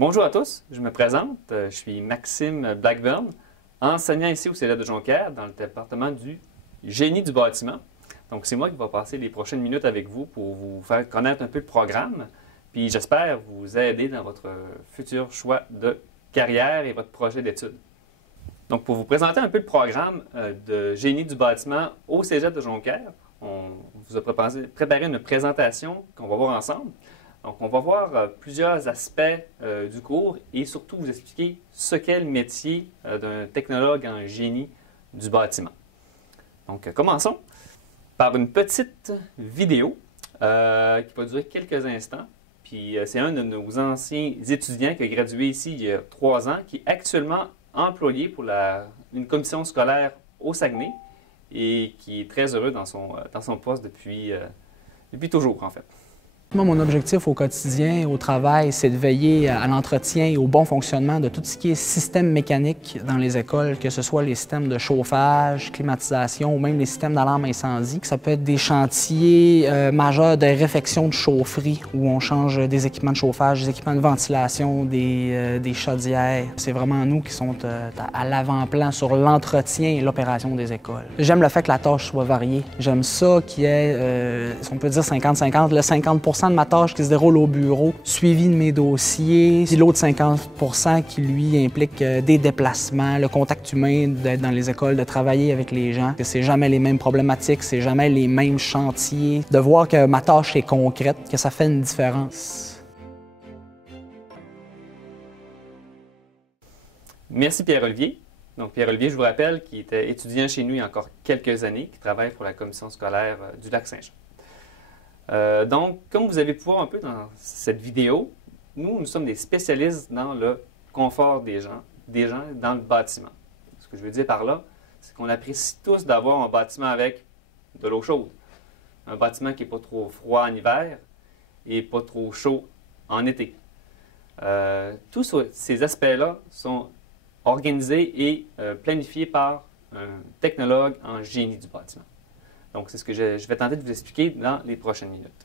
Bonjour à tous, je me présente, je suis Maxime Blackburn, enseignant ici au Cégep de Jonquière dans le département du génie du bâtiment. Donc c'est moi qui vais passer les prochaines minutes avec vous pour vous faire connaître un peu le programme, puis j'espère vous aider dans votre futur choix de carrière et votre projet d'études. Donc pour vous présenter un peu le programme de génie du bâtiment au Cégep de Jonquière, on vous a préparé une présentation qu'on va voir ensemble. Donc, on va voir plusieurs aspects du cours et surtout vous expliquer ce qu'est le métier d'un technologue en génie du bâtiment. Donc, commençons par une petite vidéo qui va durer quelques instants. Puis, c'est un de nos anciens étudiants qui a gradué ici il y a 3 ans, qui est actuellement employé pour une commission scolaire au Saguenay et qui est très heureux dans son poste depuis toujours, en fait. Moi, mon objectif au quotidien, au travail, c'est de veiller à l'entretien et au bon fonctionnement de tout ce qui est système mécanique dans les écoles, que ce soit les systèmes de chauffage, climatisation ou même les systèmes d'alarme incendie. Ça peut être des chantiers majeurs de réfection de chaufferie où on change des équipements de chauffage, des équipements de ventilation, des chaudières. C'est vraiment nous qui sommes à l'avant-plan sur l'entretien et l'opération des écoles. J'aime le fait que la tâche soit variée. J'aime ça qui est, si on peut dire 50-50, le 50% de ma tâche qui se déroule au bureau, suivi de mes dossiers, puis l'autre 50% qui, lui, implique des déplacements, le contact humain, d'être dans les écoles, de travailler avec les gens. C'est jamais les mêmes problématiques, c'est jamais les mêmes chantiers. De voir que ma tâche est concrète, que ça fait une différence. Merci Pierre-Olivier. Donc Pierre-Olivier, je vous rappelle, qui était étudiant chez nous il y a encore quelques années, qui travaille pour la commission scolaire du Lac-Saint-Jean. Donc, comme vous avez pu voir un peu dans cette vidéo, nous sommes des spécialistes dans le confort des gens dans le bâtiment. Ce que je veux dire par là, c'est qu'on apprécie tous d'avoir un bâtiment avec de l'eau chaude. Un bâtiment qui n'est pas trop froid en hiver et pas trop chaud en été. Tous ces aspects-là sont organisés et planifiés par un technologue en génie du bâtiment. Donc, c'est ce que je vais tenter de vous expliquer dans les prochaines minutes.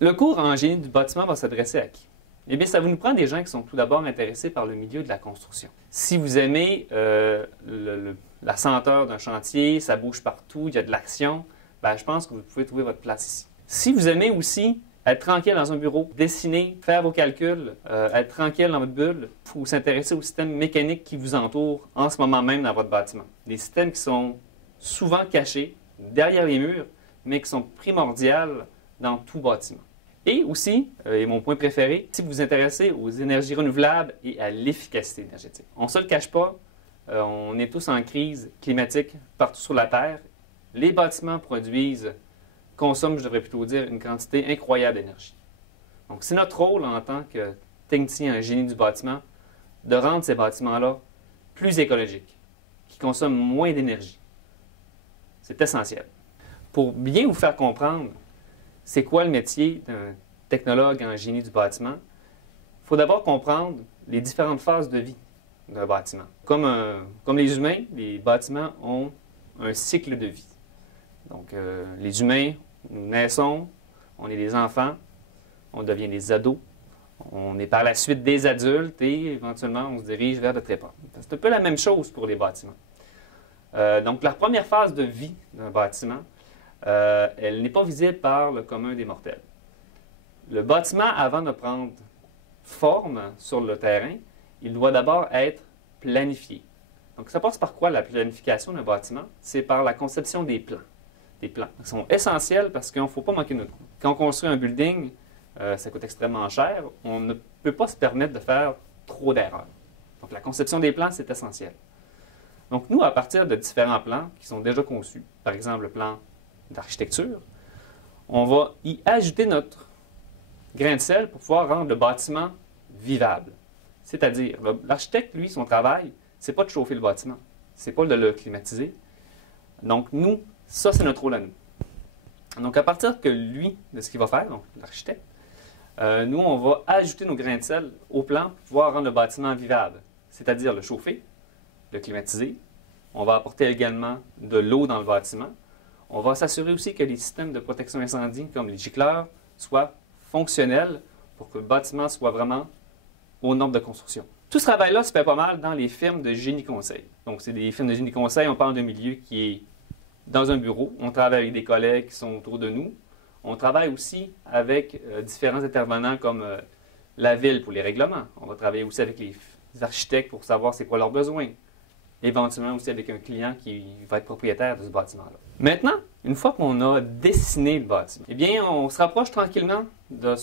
Le cours en génie du bâtiment va s'adresser à qui? Eh bien, ça vous nous prend des gens qui sont tout d'abord intéressés par le milieu de la construction. Si vous aimez la senteur d'un chantier, ça bouge partout, il y a de l'action, ben, je pense que vous pouvez trouver votre place ici. Si vous aimez aussi être tranquille dans un bureau, dessiner, faire vos calculs, être tranquille dans votre bulle, ou s'intéresser aux systèmes mécaniques qui vous entourent en ce moment même dans votre bâtiment. Des systèmes qui sont souvent cachés derrière les murs, mais qui sont primordiales dans tout bâtiment. Et aussi, et mon point préféré, si vous vous intéressez aux énergies renouvelables et à l'efficacité énergétique. On ne se le cache pas, on est tous en crise climatique partout sur la Terre. Les bâtiments consomment, je devrais plutôt dire, une quantité incroyable d'énergie. Donc, c'est notre rôle en tant que technicien en génie du bâtiment de rendre ces bâtiments-là plus écologiques, qui consomment moins d'énergie. C'est essentiel. Pour bien vous faire comprendre c'est quoi le métier d'un technologue en génie du bâtiment, il faut d'abord comprendre les différentes phases de vie d'un bâtiment. Comme les humains, les bâtiments ont un cycle de vie. Donc, les humains, nous naissons, on est des enfants, on devient des ados, on est par la suite des adultes et éventuellement on se dirige vers le trépas. C'est un peu la même chose pour les bâtiments. Donc, la première phase de vie d'un bâtiment, elle n'est pas visible par le commun des mortels. Le bâtiment, avant de prendre forme sur le terrain, il doit d'abord être planifié. Donc, ça passe par quoi la planification d'un bâtiment? C'est par la conception des plans. Des plans qui sont essentiels parce qu'il ne faut pas manquer notre coup. Quand on construit un building, ça coûte extrêmement cher. On ne peut pas se permettre de faire trop d'erreurs. Donc, la conception des plans, c'est essentiel. Donc, nous, à partir de différents plans qui sont déjà conçus, par exemple le plan d'architecture, on va y ajouter notre grain de sel pour pouvoir rendre le bâtiment vivable. C'est-à-dire, l'architecte, lui, son travail, c'est pas de chauffer le bâtiment, c'est pas de le climatiser. Donc, nous, ça, c'est notre rôle à nous. Donc, à partir de ce qu'il va faire, donc l'architecte, nous, on va ajouter nos grains de sel au plan pour pouvoir rendre le bâtiment vivable, c'est-à-dire le chauffer, le climatiser. On va apporter également de l'eau dans le bâtiment. On va s'assurer aussi que les systèmes de protection incendie, comme les gicleurs, soient fonctionnels pour que le bâtiment soit vraiment aux normes de construction. Tout ce travail-là se fait pas mal dans les firmes de génie conseil. Donc, c'est des firmes de génie conseil, on parle d'un milieu qui est dans un bureau, on travaille avec des collègues qui sont autour de nous. On travaille aussi avec différents intervenants comme la ville pour les règlements. On va travailler aussi avec les architectes pour savoir c'est quoi leurs besoins. Éventuellement aussi avec un client qui va être propriétaire de ce bâtiment-là. Maintenant, une fois qu'on a dessiné le bâtiment, eh bien, on se rapproche tranquillement de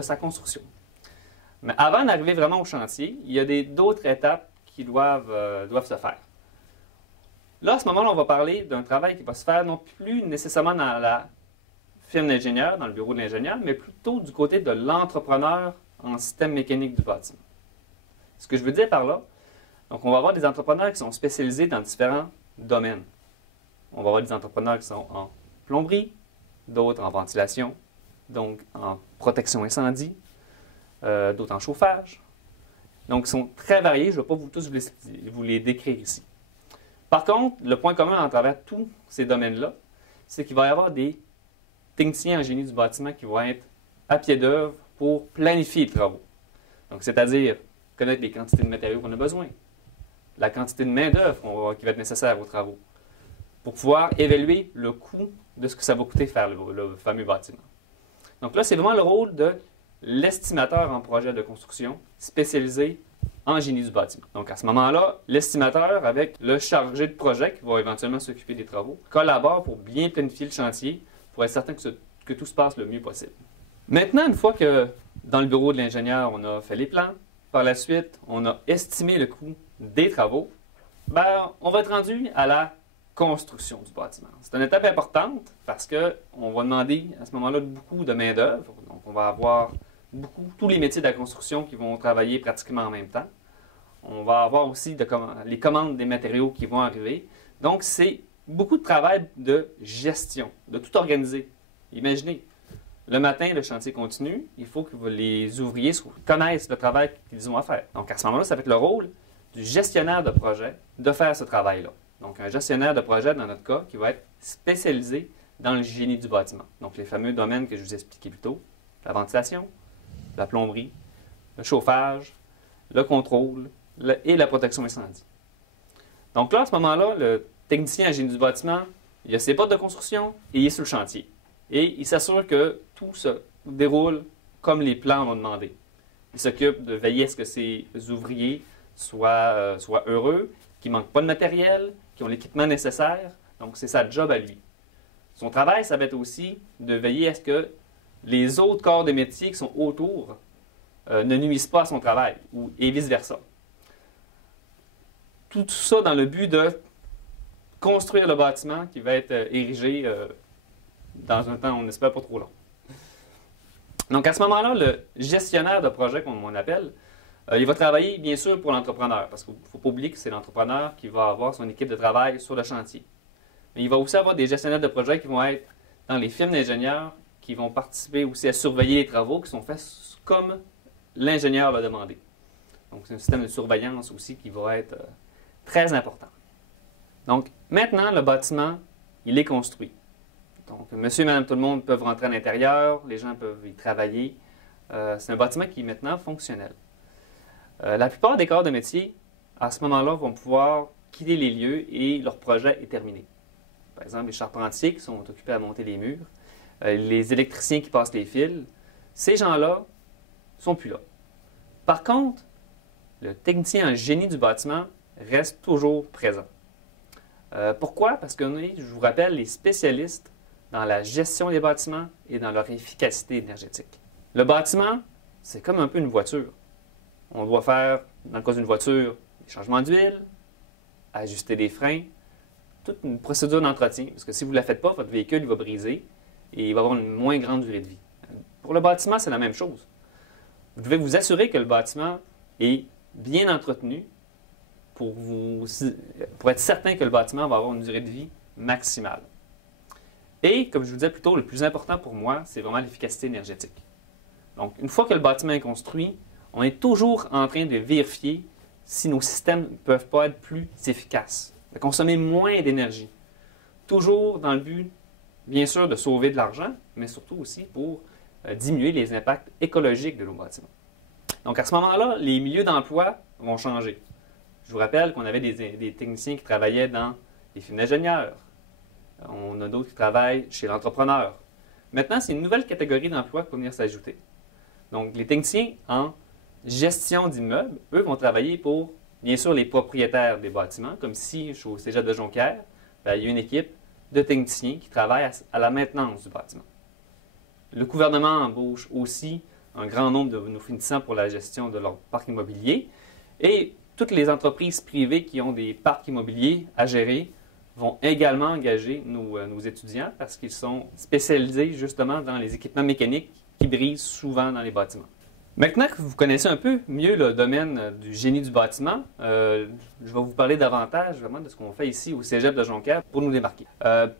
sa construction. Mais avant d'arriver vraiment au chantier, il y a d'autres étapes qui doivent se faire. Là, à ce moment-là, on va parler d'un travail qui va se faire non plus nécessairement dans la firme d'ingénieur, dans le bureau de l'ingénieur, mais plutôt du côté de l'entrepreneur en système mécanique du bâtiment. Ce que je veux dire par là, donc on va avoir des entrepreneurs qui sont spécialisés dans différents domaines. On va avoir des entrepreneurs qui sont en plomberie, d'autres en ventilation, donc en protection incendie, d'autres en chauffage. Donc, ils sont très variés. Je ne vais pas tous vous les décrire ici. Par contre, le point commun à travers tous ces domaines-là, c'est qu'il va y avoir des techniciens en génie du bâtiment qui vont être à pied d'œuvre pour planifier les travaux. Donc, c'est-à-dire connaître les quantités de matériaux qu'on a besoin, la quantité de main-d'œuvre qui va être nécessaire aux travaux, pour pouvoir évaluer le coût de ce que ça va coûter faire le fameux bâtiment. Donc là, c'est vraiment le rôle de l'estimateur en projet de construction spécialisé en génie du bâtiment. Donc à ce moment-là, l'estimateur avec le chargé de projet qui va éventuellement s'occuper des travaux collabore pour bien planifier le chantier pour être certain que tout se passe le mieux possible. Maintenant, une fois que dans le bureau de l'ingénieur, on a fait les plans, par la suite, on a estimé le coût des travaux, on va être rendu à la construction du bâtiment. C'est une étape importante parce qu'on va demander à ce moment-là beaucoup de main-d'œuvre. Donc, on va avoir tous les métiers de la construction qui vont travailler pratiquement en même temps. On va avoir aussi les commandes des matériaux qui vont arriver. Donc, c'est beaucoup de travail de gestion, de tout organiser. Imaginez, le matin, le chantier continue. Il faut que les ouvriers connaissent le travail qu'ils ont à faire. Donc, à ce moment-là, ça va être le rôle du gestionnaire de projet de faire ce travail-là. Donc, un gestionnaire de projet, dans notre cas, qui va être spécialisé dans le génie du bâtiment. Donc, les fameux domaines que je vous ai expliqués plus tôt, la ventilation, la plomberie, le chauffage, le contrôle et la protection incendie. Donc là, à ce moment-là, le technicien en génie du bâtiment, il a ses bottes de construction et il est sur le chantier. Et il s'assure que tout se déroule comme les plans l'ont demandé. Il s'occupe de veiller à ce que ses ouvriers soient heureux, qu'ils ne manquent pas de matériel, qu'ils ont l'équipement nécessaire. Donc, c'est sa job à lui. Son travail, ça va être aussi de veiller à ce que les autres corps de métier qui sont autour ne nuisent pas à son travail, et vice-versa. Tout ça dans le but de construire le bâtiment qui va être érigé dans un temps, on n'espère pas trop long. Donc, à ce moment-là, le gestionnaire de projet, comme on l'appelle, il va travailler, bien sûr, pour l'entrepreneur, parce qu'il ne faut pas oublier que c'est l'entrepreneur qui va avoir son équipe de travail sur le chantier. Mais il va aussi avoir des gestionnaires de projet qui vont être dans les firmes d'ingénieurs, qui vont participer aussi à surveiller les travaux qui sont faits comme l'ingénieur l'a demandé. Donc, c'est un système de surveillance aussi qui va être très important. Donc, maintenant, le bâtiment, il est construit. Donc, monsieur et madame tout le monde peuvent rentrer à l'intérieur, les gens peuvent y travailler. C'est un bâtiment qui est maintenant fonctionnel. La plupart des corps de métier, à ce moment-là, vont pouvoir quitter les lieux et leur projet est terminé. Par exemple, les charpentiers qui sont occupés à monter les murs, les électriciens qui passent les fils, ces gens-là ne sont plus là. Par contre, le technicien en génie du bâtiment reste toujours présent. Pourquoi? Parce qu'on est, je vous rappelle, les spécialistes dans la gestion des bâtiments et dans leur efficacité énergétique. Le bâtiment, c'est comme un peu une voiture. On doit faire, dans le cas d'une voiture, des changements d'huile, ajuster des freins, toute une procédure d'entretien. Parce que si vous ne la faites pas, votre véhicule il va briser et il va avoir une moins grande durée de vie. Pour le bâtiment, c'est la même chose. Vous devez vous assurer que le bâtiment est bien entretenu pour être certain que le bâtiment va avoir une durée de vie maximale. Et, comme je vous disais plus tôt, le plus important pour moi, c'est vraiment l'efficacité énergétique. Donc, une fois que le bâtiment est construit, on est toujours en train de vérifier si nos systèmes ne peuvent pas être plus efficaces, de consommer moins d'énergie. Toujours dans le but, bien sûr, de sauver de l'argent, mais surtout aussi pour diminuer les impacts écologiques de nos bâtiments. Donc à ce moment-là, les milieux d'emploi vont changer. Je vous rappelle qu'on avait des techniciens qui travaillaient dans les firmes d'ingénieurs. On a d'autres qui travaillent chez l'entrepreneur. Maintenant, c'est une nouvelle catégorie d'emploi qui va venir s'ajouter. Donc les techniciens en gestion d'immeubles, eux, vont travailler pour, bien sûr, les propriétaires des bâtiments, comme si, je suis au Cégep de Jonquière, bien, il y a une équipe de techniciens qui travaillent à la maintenance du bâtiment. Le gouvernement embauche aussi un grand nombre de nos finissants pour la gestion de leur parc immobilier. Et toutes les entreprises privées qui ont des parcs immobiliers à gérer vont également engager nos étudiants parce qu'ils sont spécialisés justement dans les équipements mécaniques qui brisent souvent dans les bâtiments. Maintenant que vous connaissez un peu mieux le domaine du génie du bâtiment, je vais vous parler davantage vraiment de ce qu'on fait ici au Cégep de Jonquière pour nous démarquer.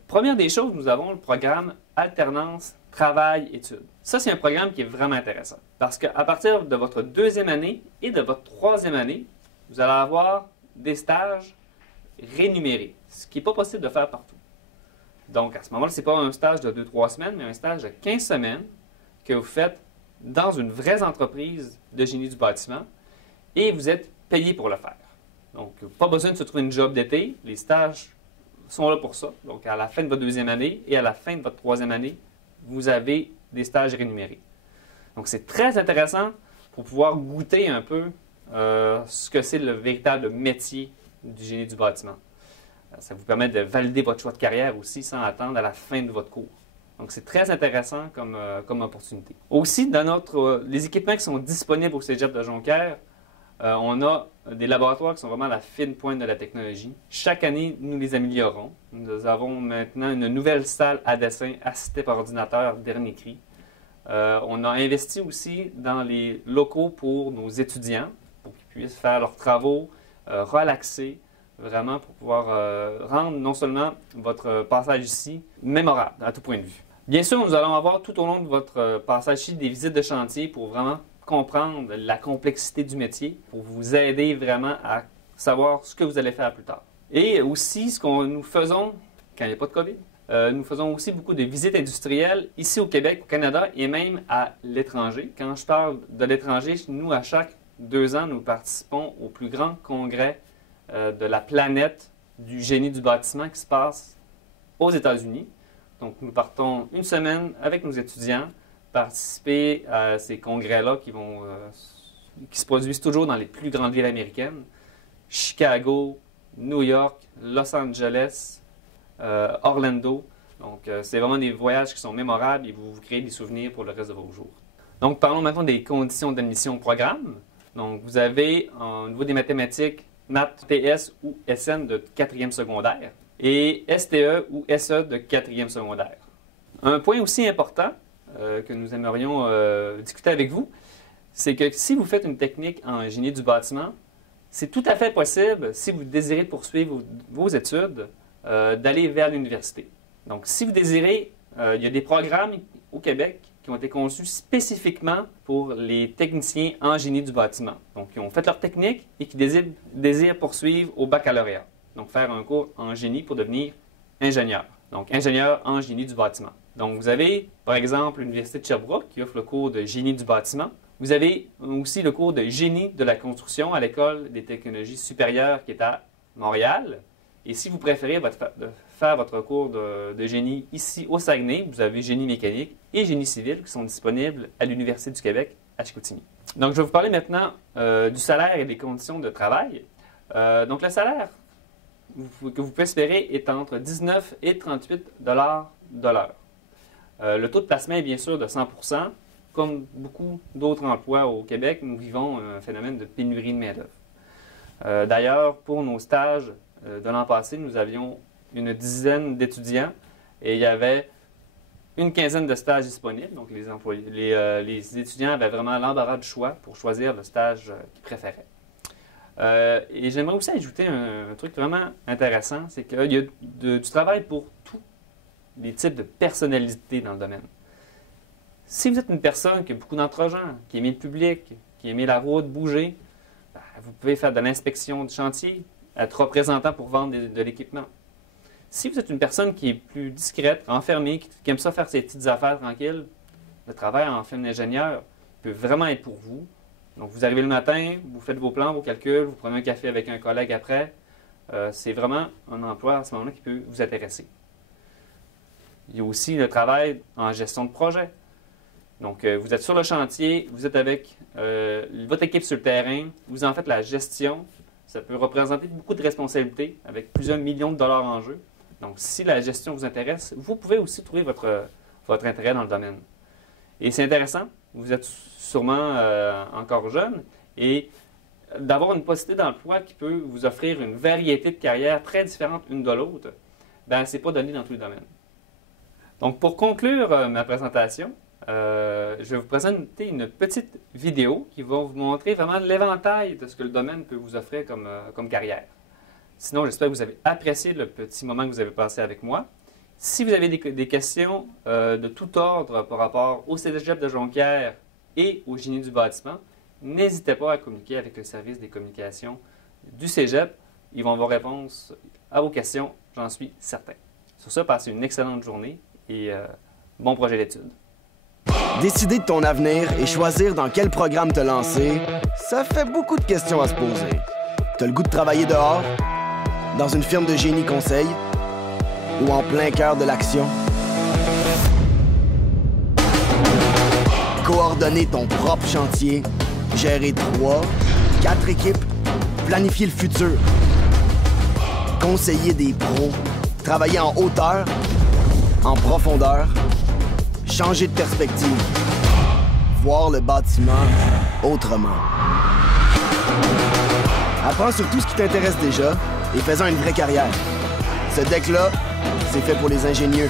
Première des choses, nous avons le programme Alternance Travail-Études. Ça, c'est un programme qui est vraiment intéressant parce qu'à partir de votre deuxième année et de votre troisième année, vous allez avoir des stages rémunérés, ce qui n'est pas possible de faire partout. Donc, à ce moment-là, ce n'est pas un stage de 2-3 semaines, mais un stage de 15 semaines que vous faites dans une vraie entreprise de génie du bâtiment et vous êtes payé pour le faire. Donc, pas besoin de se trouver une job d'été. Les stages sont là pour ça. Donc, à la fin de votre deuxième année et à la fin de votre troisième année, vous avez des stages rémunérés. Donc, c'est très intéressant pour pouvoir goûter un peu ce que c'est le véritable métier du génie du bâtiment. Ça vous permet de valider votre choix de carrière aussi sans attendre à la fin de votre cours. Donc, c'est très intéressant comme opportunité. Aussi, dans les équipements qui sont disponibles au Cégep de Jonquière, on a des laboratoires qui sont vraiment à la fine pointe de la technologie. Chaque année, nous les améliorons. Nous avons maintenant une nouvelle salle à dessin assistée par ordinateur dernier cri. On a investi aussi dans les locaux pour nos étudiants, pour qu'ils puissent faire leurs travaux, relaxer, vraiment pour pouvoir rendre non seulement votre passage ici mémorable à tout point de vue. Bien sûr, nous allons avoir tout au long de votre passage ici des visites de chantier pour vraiment comprendre la complexité du métier, pour vous aider vraiment à savoir ce que vous allez faire plus tard. Et aussi, ce que nous faisons quand il n'y a pas de COVID, nous faisons aussi beaucoup de visites industrielles ici au Québec, au Canada et même à l'étranger. Quand je parle de l'étranger, nous, à chaque 2 ans, nous participons au plus grand congrès de la planète du génie du bâtiment qui se passe aux États-Unis. Donc, nous partons une semaine avec nos étudiants participer à ces congrès-là qui se produisent toujours dans les plus grandes villes américaines. Chicago, New York, Los Angeles, Orlando. Donc, c'est vraiment des voyages qui sont mémorables et vous créez des souvenirs pour le reste de vos jours. Donc, parlons maintenant des conditions d'admission au programme. Donc, vous avez, au niveau des mathématiques, maths, TS ou SN de 4e secondaire et STE ou SE de 4e secondaire. Un point aussi important que nous aimerions discuter avec vous, c'est que si vous faites une technique en génie du bâtiment, c'est tout à fait possible, si vous désirez poursuivre vos études, d'aller vers l'université. Donc, si vous désirez, il y a des programmes au Québec qui ont été conçus spécifiquement pour les techniciens en génie du bâtiment. Donc, qui ont fait leur technique et qui désirent poursuivre au baccalauréat. Donc, faire un cours en génie pour devenir ingénieur. Donc, ingénieur en génie du bâtiment. Donc, vous avez, par exemple, l'Université de Sherbrooke qui offre le cours de génie du bâtiment. Vous avez aussi le cours de génie de la construction à l'École des technologies supérieures qui est à Montréal. Et si vous préférez faire votre cours de génie ici au Saguenay, vous avez génie mécanique et génie civil qui sont disponibles à l'Université du Québec à Chicoutimi. Donc, je vais vous parler maintenant du salaire et des conditions de travail. Donc, le salaire que vous pouvez espérer est entre 19 et 38 $ de l'heure. Le taux de placement est bien sûr de 100 %. Comme beaucoup d'autres emplois au Québec, nous vivons un phénomène de pénurie de main-d'œuvre. D'ailleurs, pour nos stages de l'an passé, nous avions une dizaine d'étudiants et il y avait une quinzaine de stages disponibles. Donc, les étudiants avaient vraiment l'embarras du choix pour choisir le stage qu'ils préféraient. Et j'aimerais aussi ajouter un truc vraiment intéressant, c'est qu'il y a du travail pour tous les types de personnalités dans le domaine. Si vous êtes une personne qui a beaucoup d'entre-gens, qui aime le public, qui aime la route, bouger, ben, vous pouvez faire de l'inspection du chantier, être représentant pour vendre de l'équipement. Si vous êtes une personne qui est plus discrète, enfermée, qui aime ça faire ses petites affaires tranquilles, le travail en firme d'ingénieur peut vraiment être pour vous. Donc, vous arrivez le matin, vous faites vos plans, vos calculs, vous prenez un café avec un collègue après. C'est vraiment un emploi à ce moment-là qui peut vous intéresser. Il y a aussi le travail en gestion de projet. Donc, vous êtes sur le chantier, vous êtes avec votre équipe sur le terrain, vous en faites la gestion. Ça peut représenter beaucoup de responsabilités avec plusieurs millions de dollars en jeu. Donc, si la gestion vous intéresse, vous pouvez aussi trouver votre intérêt dans le domaine. Et c'est intéressant, vous êtes sûrement encore jeune et d'avoir une possibilité d'emploi qui peut vous offrir une variété de carrières très différentes l'une de l'autre, ben c'est pas donné dans tous les domaines. Donc, pour conclure ma présentation, je vais vous présenter une petite vidéo qui va vous montrer vraiment l'éventail de ce que le domaine peut vous offrir comme carrière. Sinon, j'espère que vous avez apprécié le petit moment que vous avez passé avec moi. Si vous avez des questions de tout ordre par rapport au Cégep de Jonquière et au génie du bâtiment, n'hésitez pas à communiquer avec le service des communications du Cégep. Ils vont avoir réponse à vos questions, j'en suis certain. Sur ce, passez une excellente journée et bon projet d'études. Décider de ton avenir et choisir dans quel programme te lancer, ça fait beaucoup de questions à se poser. T'as le goût de travailler dehors, dans une firme de génie conseil ou en plein cœur de l'action? Coordonner ton propre chantier, gérer 3, 4 équipes, planifier le futur, conseiller des pros, travailler en hauteur, en profondeur, changer de perspective, voir le bâtiment autrement. Apprends sur tout ce qui t'intéresse déjà et fais-en une vraie carrière. Ce deck-là, c'est fait pour les ingénieux.